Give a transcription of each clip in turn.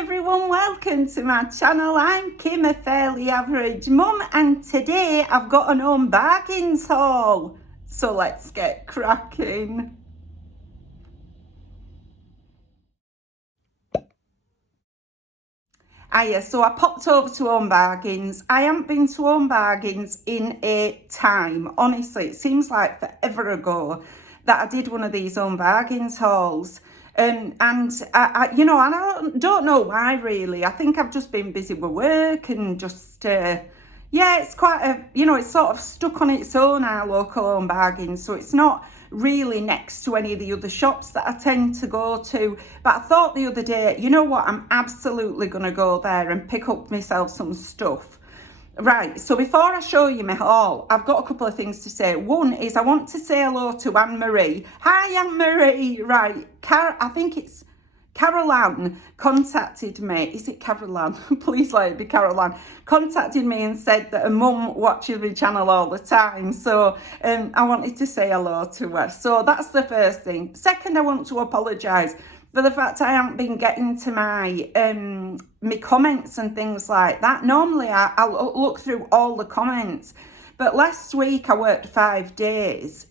everyone, welcome to my channel. I'm Kim, a fairly average mum, and today I've got an home bargains haul. So let's get cracking. So I popped over to Home Bargains. I haven't been to Home Bargains in a time. Honestly, it seems like forever ago that I did one of these Home Bargains hauls. And I don't know why really. I think I've just been busy with work and just, it's quite a, it's sort of stuck on its own, our local Home Bargains. So it's not really next to any of the other shops that I tend to go to. But I thought the other day, you know what, I'm absolutely going to go there and pick up myself some stuff. Right, so before I show you my haul, I've got a couple of things to say. One is I want to say hello to Anne-Marie. Hi, Anne-Marie. Right, I think it's Caroline contacted me. Is it Caroline? Please let it be Caroline. Contacted me and said that her mum watches my channel all the time. So I wanted to say hello to her. So that's the first thing. Second, I want to apologise for the fact I haven't been getting to my my comments and things like that. Normally I'll look through all the comments, but last week I worked 5 days,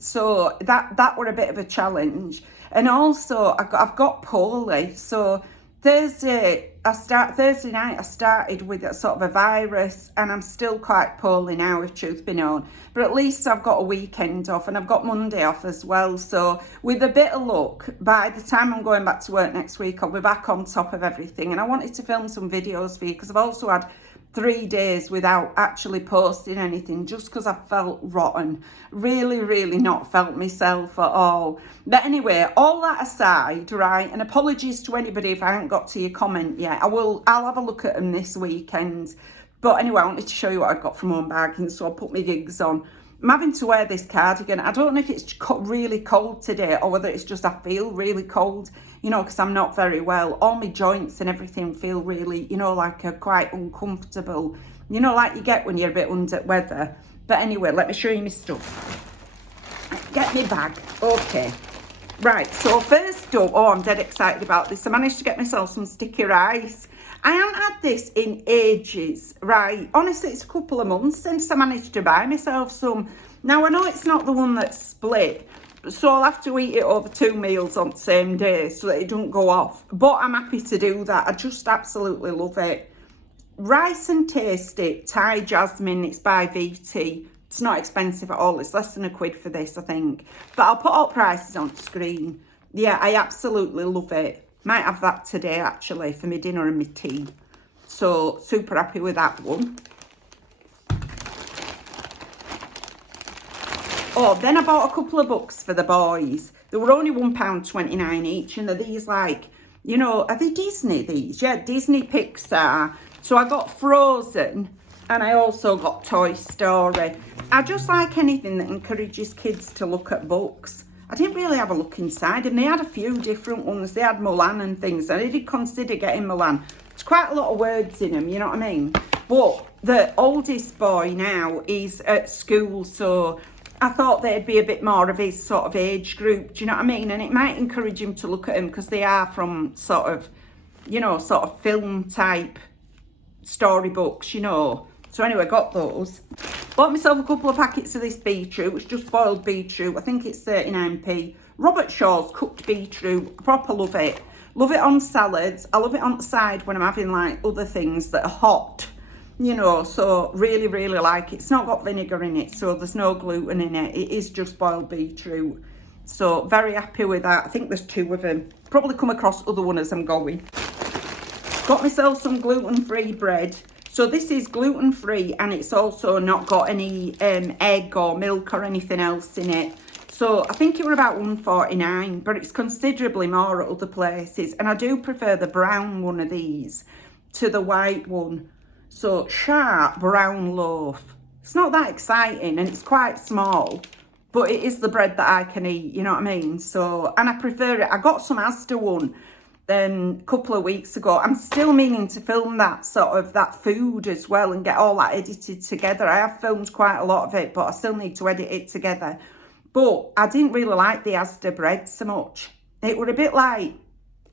so that were a bit of a challenge. And also I've got poorly, so Thursday night I started with a sort of a virus, and I'm still quite poorly now, if truth be known. But at least I've got a weekend off, and I've got Monday off as well. So with a bit of luck, by the time I'm going back to work next week, I'll be back on top of everything. And I wanted to film some videos for you because I've also had 3 days without actually posting anything, just because I felt rotten. Really not felt myself at all. But anyway, all that aside, right, and apologies to anybody if I haven't got to your comment yet. I'll have a look at them this weekend. But anyway, I wanted to show you what I got from Home Bargains, so I'll put my gigs on. I'm having to wear this cardigan. I don't know if it's really cold today or whether it's just I feel really cold, because I'm not very well. All my joints and everything feel really, like quite uncomfortable, like you get when you're a bit under weather. But anyway, let me show you my stuff. Get me bag. Okay. Right, so first up, I'm dead excited about this. I managed to get myself some sticky rice. I haven't had this in ages, right? Honestly, it's a couple of months since I managed to buy myself some. Now, I know it's not the one that's split, so I'll have to eat it over 2 meals on the same day so that it don't go off. But I'm happy to do that. I just absolutely love it. Rice and Tasty Thai Jasmine. It's by VT. It's not expensive at all. It's less than £1 for this, I think. But I'll put all prices on screen. Yeah, I absolutely love it. Might have that today, actually, for my dinner and my tea. So, super happy with that one. Oh, then I bought a couple of books for the boys. They were only £1.29 each, and they're these, like, are they Disney, these? Yeah, Disney Pixar. So I got Frozen, and I also got Toy Story. I just like anything that encourages kids to look at books. I didn't really have a look inside, and they had a few different ones. They had Mulan and things, and I did consider getting Mulan. It's quite a lot of words in them, you know what I mean? But the oldest boy now is at school, so I thought they'd be a bit more of his sort of age group, do you know what I mean? And it might encourage him to look at them because they are from sort of film type storybooks, So anyway, got those. Bought myself a couple of packets of this beetroot. It's just boiled beetroot. I think it's 39p. Robert Shaw's cooked beetroot. I proper love it. Love it on salads. I love it on the side when I'm having like other things that are hot. So really like it. It's not got vinegar in it, so there's no gluten in it. It is just boiled beetroot. So very happy with that. I think there's 2 of them. Probably come across other one as I'm going. Got myself some gluten-free bread. So this is gluten-free, and it's also not got any egg or milk or anything else in it. So I think it were about £1.49, but it's considerably more at other places. And I do prefer the brown one of these to the white one. So sharp brown loaf. It's not that exciting, and it's quite small, but it is the bread that I can eat, you know what I mean? So, and I prefer it. I got some Asda one a couple of weeks ago. I'm still meaning to film that food as well and get all that edited together. I have filmed quite a lot of it, but I still need to edit it together. But I didn't really like the Asda bread so much. It were a bit like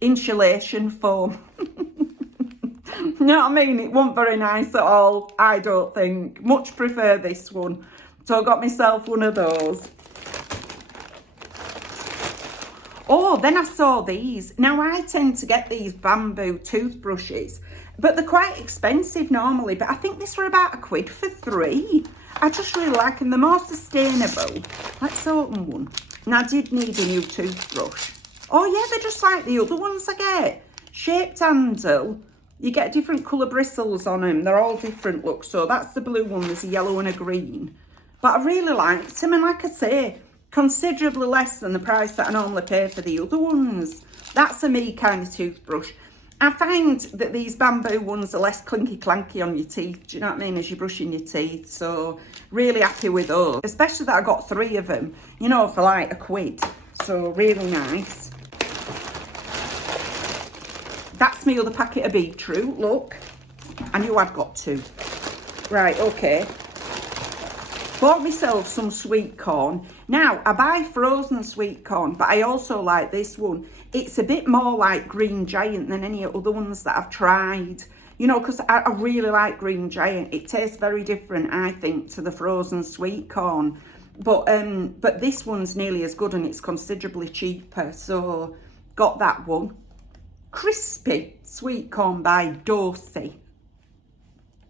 insulation foam. You know what I mean? It wasn't very nice at all, I don't think. Much prefer this one. So I got myself one of those. Oh, then I saw these. Now, I tend to get these bamboo toothbrushes, but they're quite expensive normally. But I think this were about £1 for 3. I just really like them. They're more sustainable. Let's open one. And I did need a new toothbrush. Oh, yeah, they're just like the other ones I get. Shaped handle. You get different colour bristles on them. They're all different, look. So that's the blue one. There's a yellow and a green. But I really liked them. And like I say, considerably less than the price that I normally pay for the other ones. That's a me kind of toothbrush. I find that these bamboo ones are less clinky clanky on your teeth, do you know what I mean, as you're brushing your teeth. So really happy with those, especially that I got 3 of them, you know, for like £1. So really nice. That's my other packet of beetroot, look. I knew I'd got 2. Right, okay. Bought myself some sweet corn. Now, I buy frozen sweet corn, but I also like this one. It's a bit more like Green Giant than any other ones that I've tried. You know, because I really like Green Giant. It tastes very different, I think, to the frozen sweet corn. But this one's nearly as good and it's considerably cheaper. So, got that one. Crispy sweet corn by Dorsey.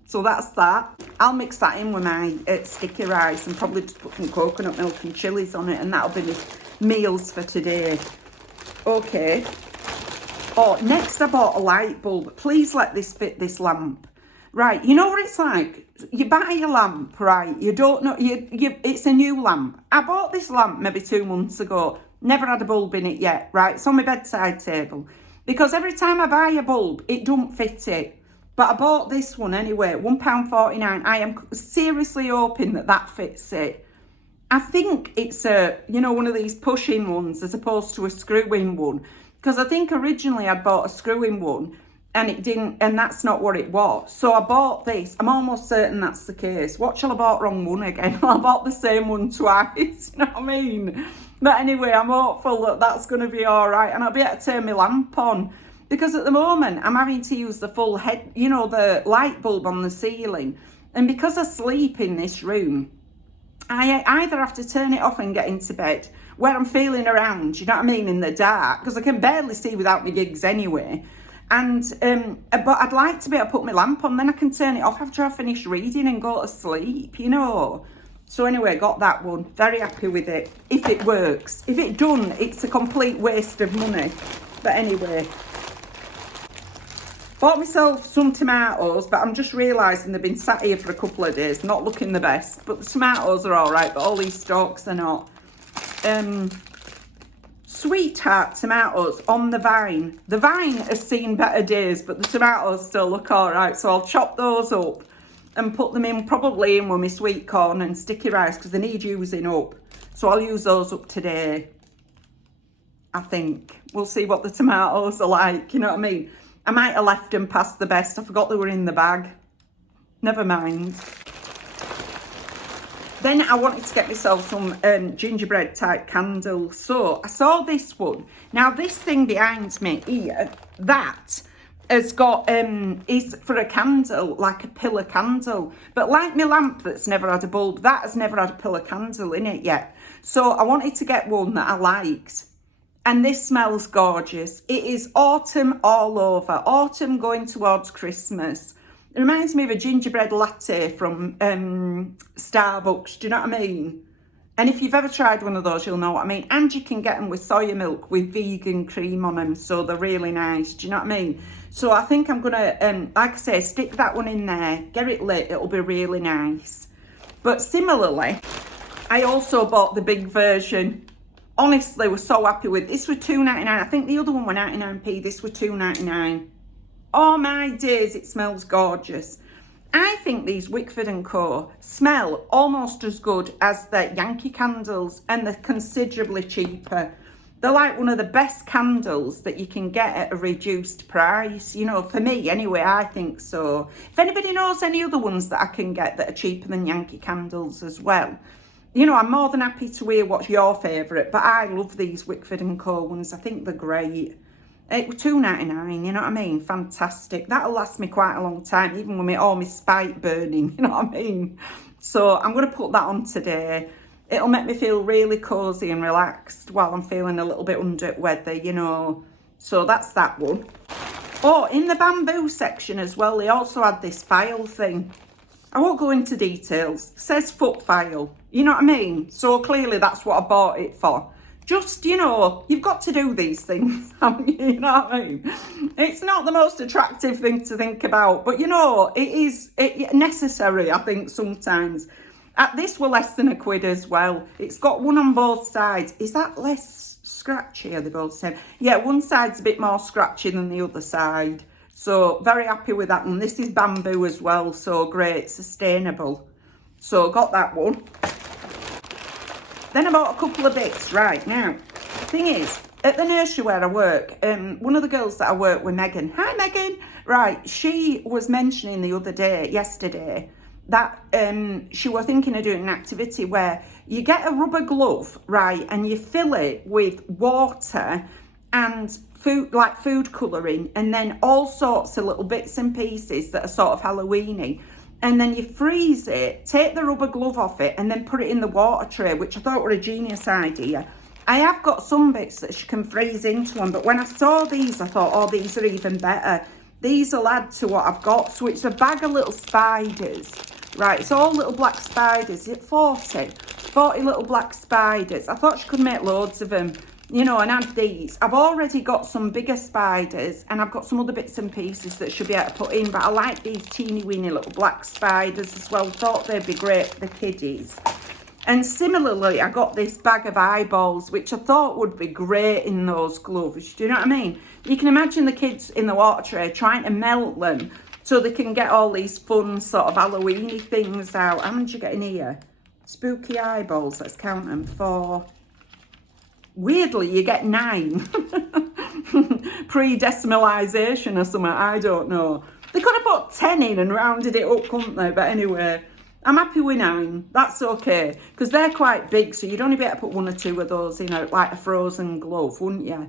So that's that. I'll mix that in with my sticky rice and probably just put some coconut milk and chilies on it, and that'll be my meals for today. Okay. Oh, next I bought a light bulb. Please let this fit this lamp. Right, you know what it's like? You buy a lamp, right? You don't know, it's a new lamp. I bought this lamp maybe 2 months ago. Never had a bulb in it yet, right? It's on my bedside table. Because every time I buy a bulb, it don't fit it. But I bought this one anyway, £1.49. I am seriously hoping that that fits it. I think it's one of these push-in ones as opposed to a screw-in one. Because I think originally I'd bought a screw-in one and it didn't, and that's not what it was. So I bought this. I'm almost certain that's the case. What shall I bought wrong one again? I bought the same one twice, you know what I mean? But anyway, I'm hopeful that that's going to be all right and I'll be able to turn my lamp on. Because at the moment, I'm having to use the full head, you know, the light bulb on the ceiling. And because I sleep in this room, I either have to turn it off and get into bed, where I'm feeling around, you know what I mean, in the dark, because I can barely see without my gigs anyway. And, but I'd like to be able to put my lamp on, then I can turn it off after I finish reading and go to sleep, you know. So anyway, got that one. Very happy with it, if it works. If it don't, it's a complete waste of money. But anyway. Bought myself some tomatoes, but I'm just realising they've been sat here for a couple of days, not looking the best. But the tomatoes are all right, but all these stalks are not. Sweetheart tomatoes on the vine. The vine has seen better days, but the tomatoes still look all right. So I'll chop those up and put them in, probably in with my sweet corn and sticky rice, because they need using up. So I'll use those up today, I think. We'll see what the tomatoes are like, you know what I mean? I might have left them past the best. I forgot they were in the bag. Never mind. Then I wanted to get myself some gingerbread type candles. So I saw this one. Now this thing behind me here, that has got, is for a candle, like a pillar candle. But like my lamp that's never had a bulb, that has never had a pillar candle in it yet. So I wanted to get one that I liked. And this smells gorgeous. It is autumn all over. Autumn going towards Christmas. It reminds me of a gingerbread latte from Starbucks. Do you know what I mean? And if you've ever tried one of those, you'll know what I mean. And you can get them with soya milk with vegan cream on them. So they're really nice. Do you know what I mean? So I think I'm going to, like I say, stick that one in there. Get it lit. It'll be really nice. But similarly, I also bought the big version. Honestly, we're so happy with this. Were $2.99. I think the other one were 99p. This were $2.99. Oh my days, it smells gorgeous. I think these Wickford & Co. smell almost as good as the Yankee candles, and they're considerably cheaper. They're like one of the best candles that you can get at a reduced price. You know, for me anyway, I think so. If anybody knows any other ones that I can get that are cheaper than Yankee candles as well, you know, I'm more than happy to hear what's your favourite, but I love these Wickford & Co. ones. I think they're great. It was $2.99, you know what I mean? Fantastic. That'll last me quite a long time, even with all my spite burning, you know what I mean? So I'm going to put that on today. It'll make me feel really cosy and relaxed while I'm feeling a little bit under weather, you know. So that's that one. Oh, in the bamboo section as well, they also had this file thing. I won't go into details. It says foot file, you know what I mean? So clearly that's what I bought it for. Just, you know, you've got to do these things, haven't you? You know what I mean? It's not the most attractive thing to think about, but you know, it is necessary, I think, sometimes. This were less than £1 as well. It's got one on both sides. Is that less scratchy? Are they both the same? Yeah, one side's a bit more scratchy than the other side. So very happy with that one. This is bamboo as well, so great, sustainable. So got that one. Then I bought a couple of bits. Right, now, thing is, at the nursery where I work, one of the girls that I work with, Megan. Hi, Megan. Right, she was mentioning the other day, yesterday, that she was thinking of doing an activity where you get a rubber glove, right, and you fill it with water and food, like food colouring, and then all sorts of little bits and pieces that are sort of Halloween-y. And then you freeze it, take the rubber glove off it, and then put it in the water tray, which I thought were a genius idea. I have got some bits that she can freeze into them, but when I saw these, I thought, oh, these are even better. These will add to what I've got. So it's a bag of little spiders, right? It's all little black spiders. Is it 40? 40 little black spiders. I thought she could make loads of them, you know, and add these. I've already got some bigger spiders, and I've got some other bits and pieces that should be able to put in, but I like these teeny weeny little black spiders as well. Thought they'd be great for the kiddies. And similarly, I got this bag of eyeballs, which I thought would be great in those gloves. Do you know what I mean? You can imagine the kids in the water tray trying to melt them so they can get all these fun sort of Halloween-y things out. How many you get in here? Spooky eyeballs, let's count them. 4. Weirdly, you get 9. Pre-decimalisation or something, I don't know. They could have put 10 in and rounded it up, couldn't they? But anyway, I'm happy with 9. That's okay, because they're quite big, so you'd only be able to put 1 or 2 of those in, like a frozen glove, wouldn't you?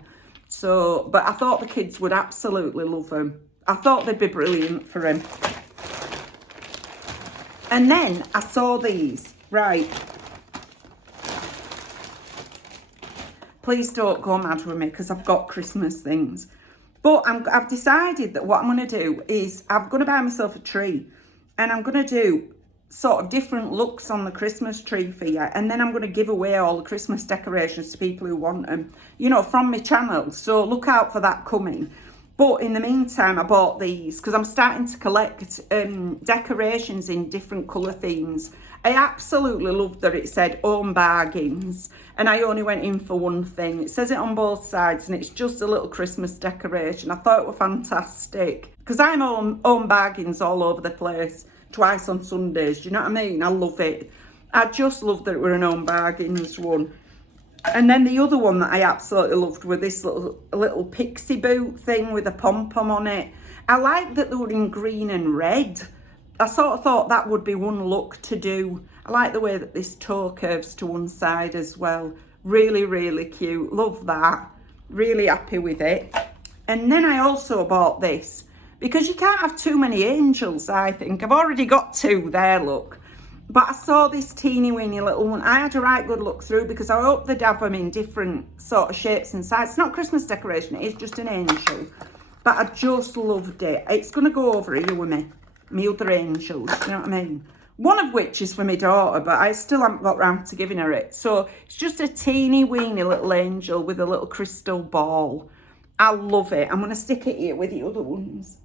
So, but I thought the kids would absolutely love them. I thought they'd be brilliant for him. And then I saw these, right. Please don't go mad with me because I've got Christmas things. But I've decided that what I'm going to do is I'm going to buy myself a tree. And I'm going to do sort of different looks on the Christmas tree for you. And then I'm going to give away all the Christmas decorations to people who want them, you know, from my channel. So look out for that coming. But in the meantime, I bought these because I'm starting to collect decorations in different colour themes. I absolutely loved that it said Home Bargains, and I only went in for one thing. It says it on both sides, and it's just a little Christmas decoration. I thought it was fantastic because I'm Home Bargains all over the place, twice on Sundays. Do you know what I mean? I love it. I just love that it were an Home Bargains one. And then the other one that I absolutely loved was this little pixie boot thing with a pom-pom on it. I like that they were in green and red. I sort of thought that would be one look to do. I like the way that this toe curves to one side as well. Really, really cute. Love that. Really happy with it. And then I also bought this because you can't have too many angels, I think. I've already got 2 there, look. But I saw this teeny weeny little one. I had a right good look through because I hope they'd have them in different sort of shapes and sizes. It's not Christmas decoration, it is just an angel. But I just loved it. It's going to go over here with me. My other angels, you know what I mean? One of which is for my daughter, but I still haven't got round to giving her it. So it's just a teeny weeny little angel with a little crystal ball. I love it. I'm going to stick it here with the other ones.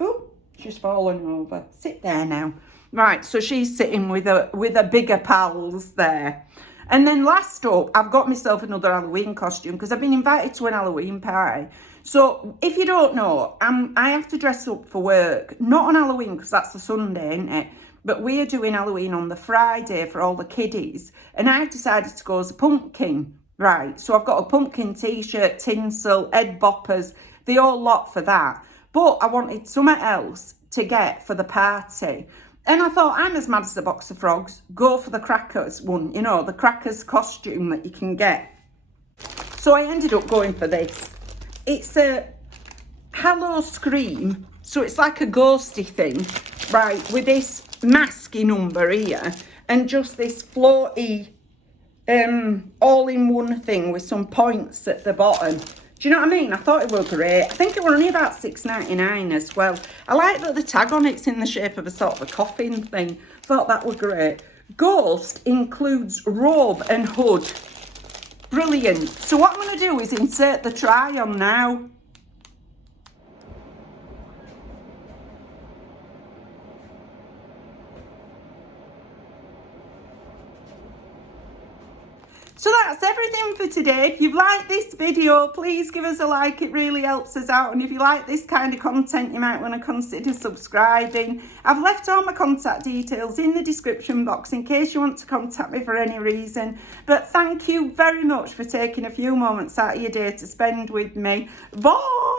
Oh, she's fallen over. Sit there now. Right, so she's sitting with her bigger pals there. And then last up, I've got myself another Halloween costume because I've been invited to an Halloween party. So if you don't know, I have to dress up for work. Not on Halloween because that's the Sunday, isn't it? But we're doing Halloween on the Friday for all the kiddies. And I've decided to go as a pumpkin. Right, so I've got a pumpkin t-shirt, tinsel, head boppers, the whole lot for that. But I wanted something else to get for the party. And I thought, I'm as mad as a box of frogs. Go for the crackers one, you know, the crackers costume that you can get. So I ended up going for this. It's a Hello Scream, so it's like a ghosty thing, right, with this masky number here and just this floaty all-in-one thing with some points at the bottom. Do you know what I mean? I thought it was great. I think it was only about $6.99 as well. I like that the tag on it's in the shape of a sort of a coffin thing. Thought that was great. Ghost includes robe and hood. Brilliant. So what I'm going to do is insert the try on now. So that's everything for today. If you've liked this video, please give us a like. It really helps us out. And if you like this kind of content, you might want to consider subscribing. I've left all my contact details in the description box in case you want to contact me for any reason. But thank you very much for taking a few moments out of your day to spend with me. Bye!